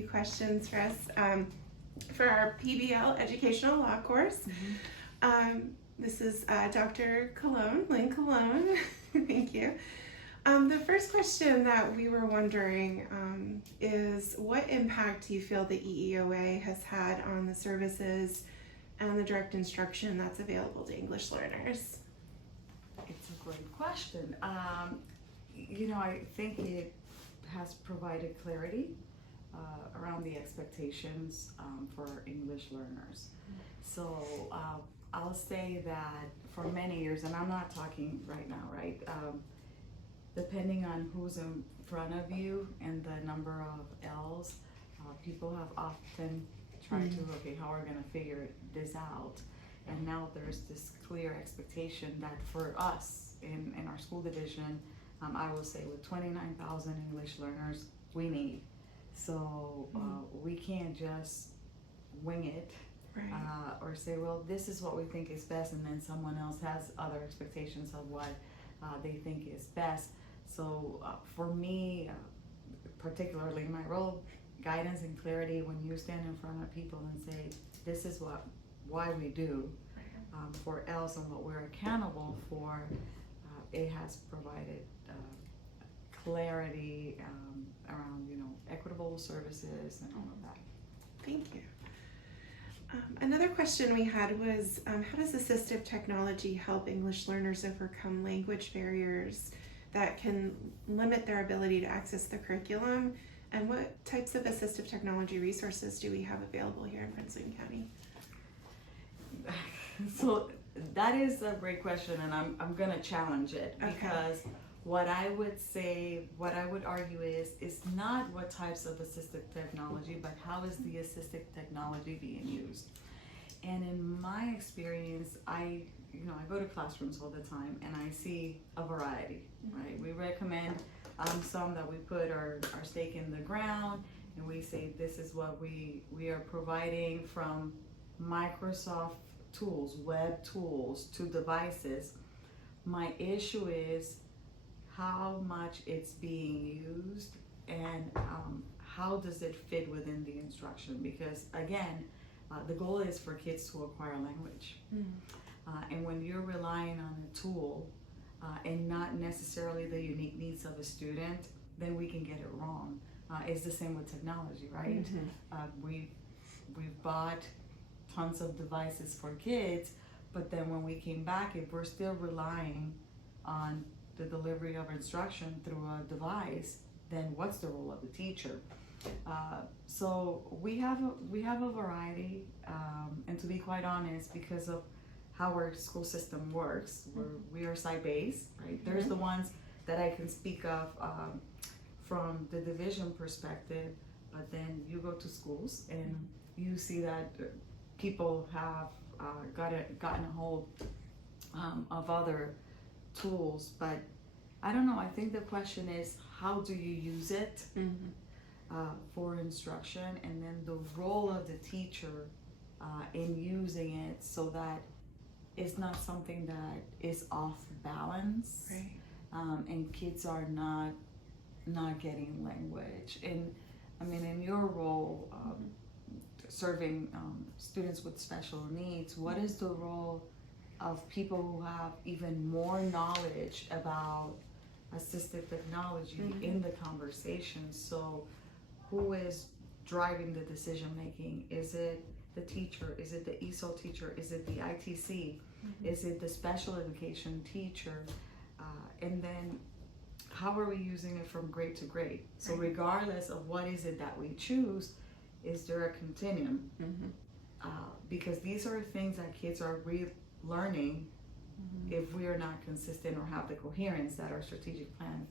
few questions for us for our PBL Educational Law course. This is Dr. Cologne, Lynn Cologne. Thank you. The first question that we were wondering is what impact do you feel the EEOA has had on the services and the direct instruction that's available to English learners? It's a great question. I think it has provided clarity around the expectations for English learners. So I'll say that for many years, and I'm not talking right now, right? Depending on who's in front of you and the number of L's, people have often tried to, okay, how are we going to figure this out? And now there's this clear expectation that for us in our school division, I will say with 29,000 English learners, we need. So we can't just wing it. Right. Or say, well, this is what we think is best, and then someone else has other expectations of what they think is best. So for me, particularly in my role, guidance and clarity, when you stand in front of people and say, this is why we do, for else and what we're accountable for, it has provided clarity around, equitable services and all of that. Thank you. Another question we had was, how does assistive technology help English learners overcome language barriers that can limit their ability to access the curriculum? And what types of assistive technology resources do we have available here in Prince William County? So that is a great question, and I'm going to challenge it, because what I would argue is not what types of assistive technology, but how is the assistive technology being used. And in my experience, I go to classrooms all the time and I see a variety, right? We recommend some that we put our stake in the ground and we say this is what we are providing, from Microsoft tools, web tools, to devices. My issue is how much it's being used and how does it fit within the instruction, because again, the goal is for kids to acquire language. And when you're relying on a tool and not necessarily the unique needs of a student, then we can get it wrong. It's the same with technology, right? We've bought tons of devices for kids, but then when we came back, if we're still relying on the delivery of instruction through a device, then what's the role of the teacher? So we have a variety, and to be quite honest, because of how our school system works, we are site-based, right? There's the ones that I can speak of from the division perspective, but then you go to schools and you see that people have gotten a hold of other tools, but I don't know. I think the question is, how do you use it for instruction, and then the role of the teacher in using it so that it's not something that is off balance, Right. And kids are not getting language. And I mean, in your role, serving students with special needs, what is the role of people who have even more knowledge about assistive technology in the conversation? So who is driving the decision making? Is it the teacher? Is it the ESOL teacher? Is it the ITC? Is it the special education teacher? And then how are we using it from grade to grade? So regardless of what is it that we choose, is there a continuum? Because these are things that kids are relearning if we are not consistent or have the coherence that our strategic plan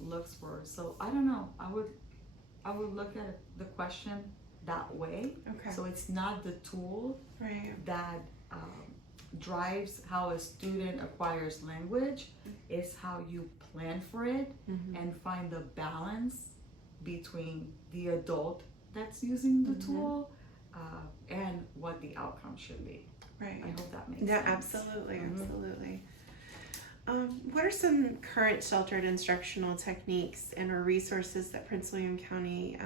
looks for. So I don't know. I would look at the question that way. So it's not the tool that drives how a student acquires language, it's how you plan for it and find the balance between the adult that's using the tool and what the outcome should be. Right. I hope that makes sense. Yeah, absolutely, absolutely. What are some current sheltered instructional techniques and or resources that Prince William County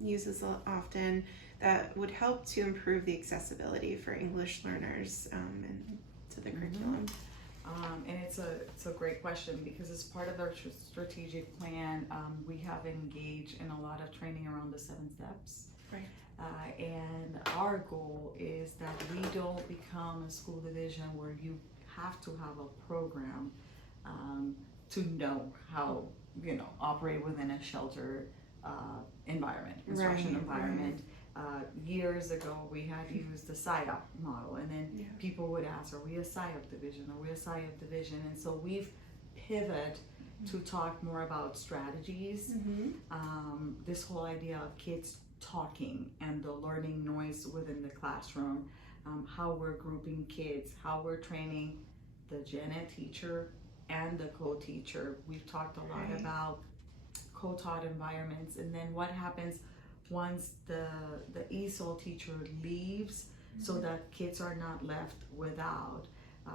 uses often that would help to improve the accessibility for English learners and to the curriculum? And it's a great question because as part of our strategic plan, we have engaged in a lot of training around the 7 steps. Right. And our goal is that we don't become a school division where you have to have a program to know how, operate within a sheltered environment, instruction environment. Years ago, we had used the PSYOP model, and then people would ask, are we a PSYOP division? Are we a PSYOP division? And so we've pivoted to talk more about strategies. This whole idea of kids talking and the learning noise within the classroom, how we're grouping kids, how we're training the gen ed teacher and the co-teacher. We've talked a lot about co-taught environments, and then what happens once the ESOL teacher leaves, so that kids are not left without,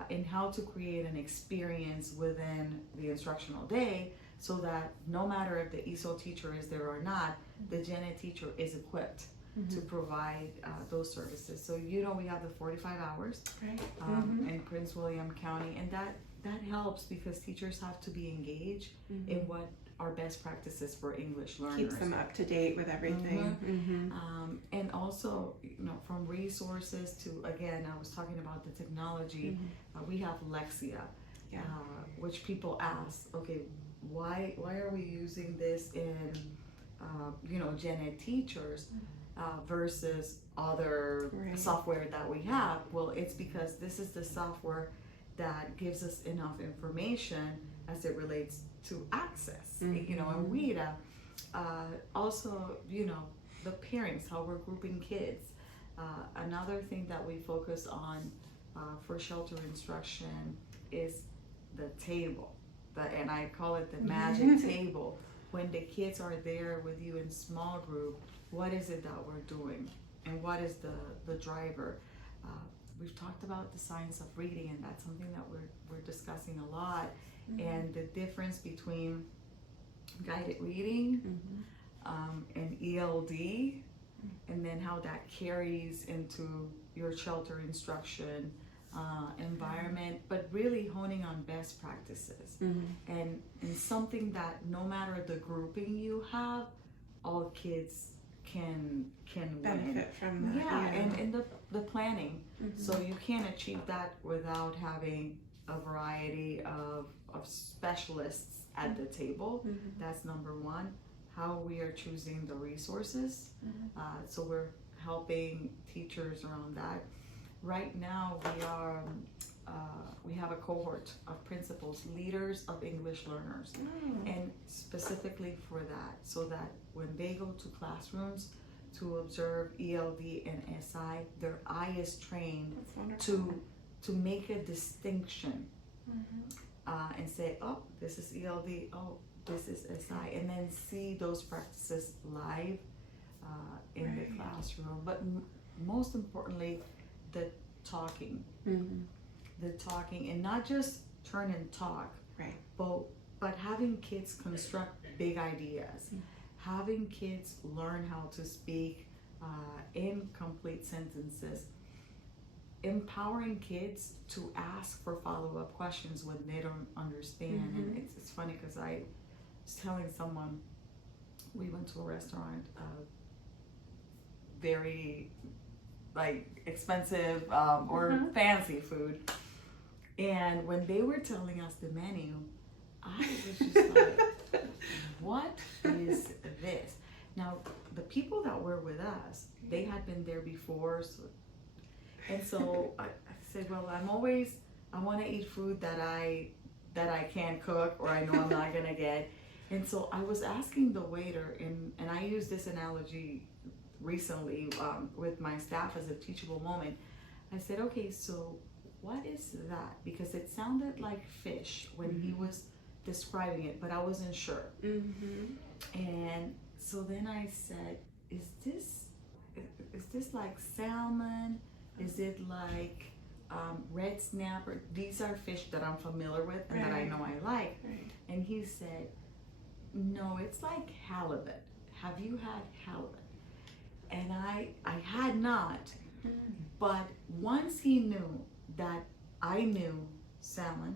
and how to create an experience within the instructional day so that no matter if the ESOL teacher is there or not, the gen ed teacher is equipped to provide those services. So we have the 45 hours in Prince William County, and that helps because teachers have to be engaged in what are best practices for English learners. Keeps them up to date with everything. And also, from resources to, again, I was talking about the technology, we have Lexia, which people ask, okay, why are we using this in, gen ed teachers versus other software that we have? Well, it's because this is the software that gives us enough information as it relates to access, and read. Also, the parents, how we're grouping kids. Another thing that we focus on for shelter instruction is the table, and I call it the magic table. When the kids are there with you in small group, what is it that we're doing, and what is the driver? We've talked about the science of reading, and that's something that we're discussing a lot, and the difference between guided reading and ELD, and then how that carries into your shelter instruction environment, but really honing on best practices and something that no matter the grouping you have, all kids can benefit from that. And the planning. So you can't achieve that without having a variety of specialists at the table. That's number one. How we are choosing the resources. So we're helping teachers around that. Right now we have a cohort of principals, leaders of English learners, and specifically for that, so that when they go to classrooms to observe ELD and SI, their eye is trained to make a distinction and say, oh, this is ELD, oh, this is SI, and then see those practices live in the classroom. But most importantly, the talking, and not just turn and talk, but having kids construct big ideas, having kids learn how to speak in complete sentences, empowering kids to ask for follow-up questions when they don't understand. And it's funny because I was telling someone, we went to a restaurant, very expensive or fancy food, and when they were telling us the menu, I was just like, what is this? Now the people that were with us, they had been there before, so I said, well, I want to eat food that I can't cook, or I know I'm not gonna get. And so I was asking the waiter, and I used this analogy recently with my staff as a teachable moment. I said, okay, so what is that? Because it sounded like fish when he was describing it, but I wasn't sure. And so then I said, is this like salmon? Is it like red snapper, these are fish that I'm familiar with and that I know I like. Right. And he said, no, it's like halibut. Have you had halibut? And I had not, but once he knew that I knew salmon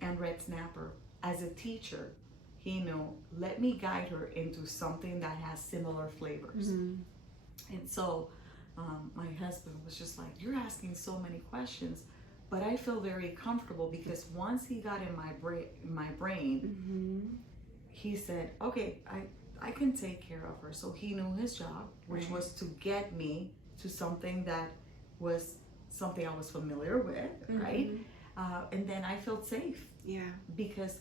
and red snapper, as a teacher, he knew, let me guide her into something that has similar flavors. And so my husband was just like, you're asking so many questions, but I feel very comfortable because once he got in my brain, he said, okay, I can take care of her. So he knew his job, which was to get me to something that was something I was familiar with, right? And then I felt safe. Yeah. Because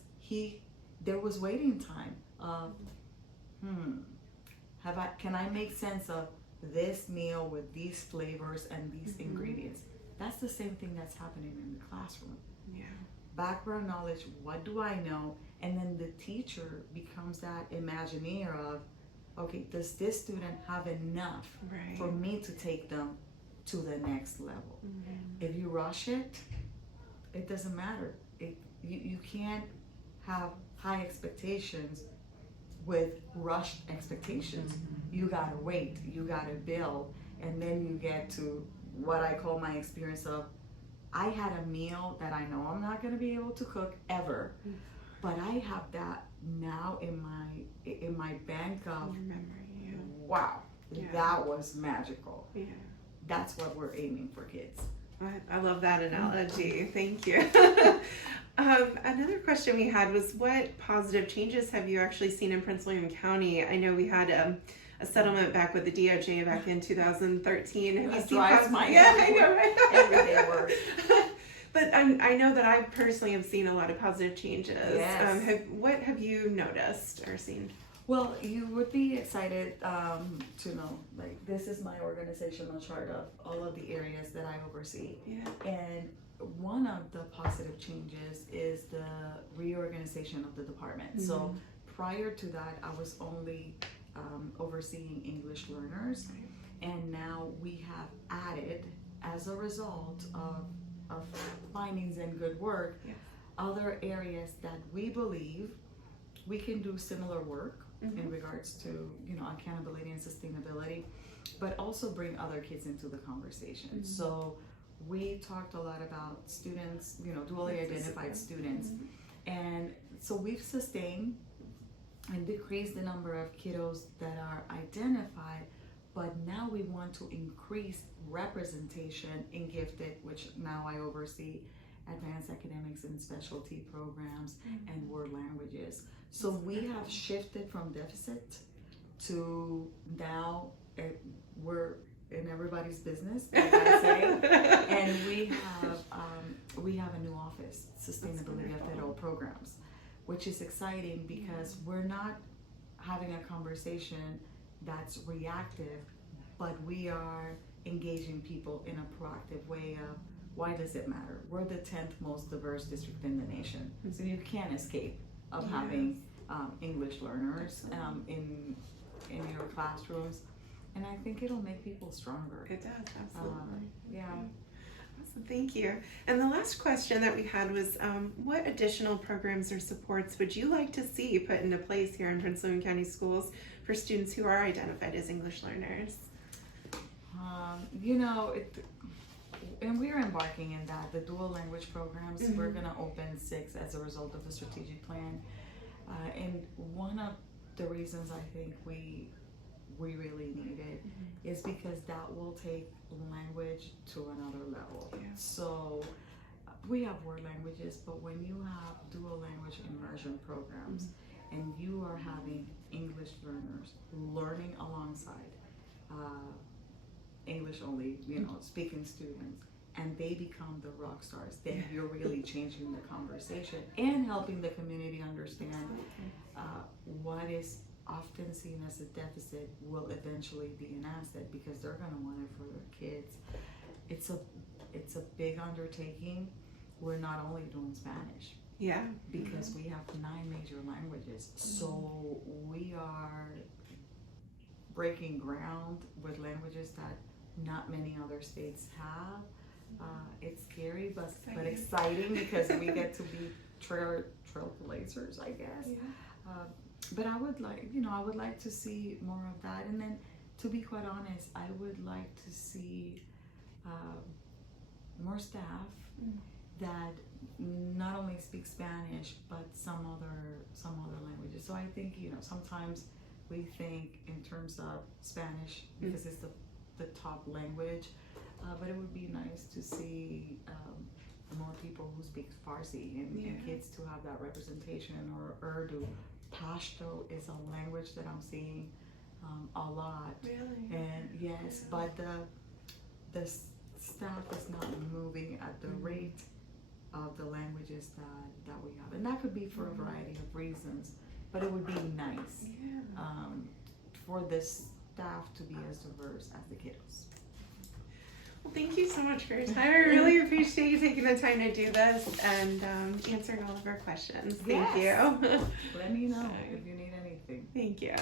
there was waiting time of, can I make sense of this meal with these flavors and these ingredients? That's the same thing that's happening in the classroom. Yeah. Background knowledge, what do I know? And then the teacher becomes that Imagineer of, okay, does this student have enough for me to take them to the next level? If you rush it, it doesn't matter. You can't have high expectations with rushed expectations. You gotta wait, you gotta build, and then you get to what I call my experience of, I had a meal that I know I'm not gonna be able to cook ever, but I have that now in my bank of memory. wow, that was magical. Yeah. That's what we're aiming for kids. I love that analogy. Thank you. Another question we had was, what positive changes have you actually seen in Prince William County? I know we had a settlement back with the DOJ back in 2013. Have you seen I know, right? Everyday work. But I know that I personally have seen a lot of positive changes. Yes. What have you noticed or seen? Well, you would be excited to know, like, this is my organizational chart of all of the areas that I oversee. Yeah. And one of the positive changes is the reorganization of the department. So prior to that, I was only overseeing English learners. And now we have added, as a result of findings and good work, other areas that we believe we can do similar work in regards to, accountability and sustainability, but also bring other kids into the conversation. So we talked a lot about students, dually identified students. And so we've sustained and decreased the number of kiddos that are identified, but now we want to increase representation in gifted, which now I oversee advanced academics and specialty programs and world languages. So we have shifted from deficit to now we're in everybody's business, like I say, and we have a new office, Sustainability of Federal Programs, which is exciting because we're not having a conversation that's reactive, but we are engaging people in a proactive way of, why does it matter? We're the 10th most diverse district in the nation, so you can't escape of having English learners in your classrooms, and I think it'll make people stronger. It does, absolutely. Awesome, thank you. And the last question that we had was, what additional programs or supports would you like to see put into place here in Prince William County Schools for students who are identified as English learners? And we're embarking in that, the dual language programs. We're gonna open 6 as a result of the strategic plan. And one of the reasons I think we really need it is because that will take language to another level. So we have world languages, but when you have dual language immersion programs and you are having English learners learning alongside English only, speaking students, and they become the rock stars, then you're really changing the conversation and helping the community understand what is often seen as a deficit will eventually be an asset, because they're going to want it for their kids. It's a big undertaking. We're not only doing Spanish, because we have 9 major languages, so we are breaking ground with languages that not many other states have. It's scary, but Exciting. exciting because we get to be trailblazers, I guess. Yeah. But I would like to see more of that. And then, to be quite honest, I would like to see more staff that not only speak Spanish but some other languages. So I think sometimes we think in terms of Spanish because it's the top language, but it would be nice to see more people who speak Farsi and kids to have that representation, or Urdu. Pashto is a language that I'm seeing a lot. Really? And yes, but the staff is not moving at the rate of the languages that we have, and that could be for a variety of reasons. But it would be nice for the staff to be as diverse as the kiddos. Well, thank you so much for your time. I really appreciate you taking the time to do this and answering all of our questions. Thank you. Let me know if you need anything. Thank you.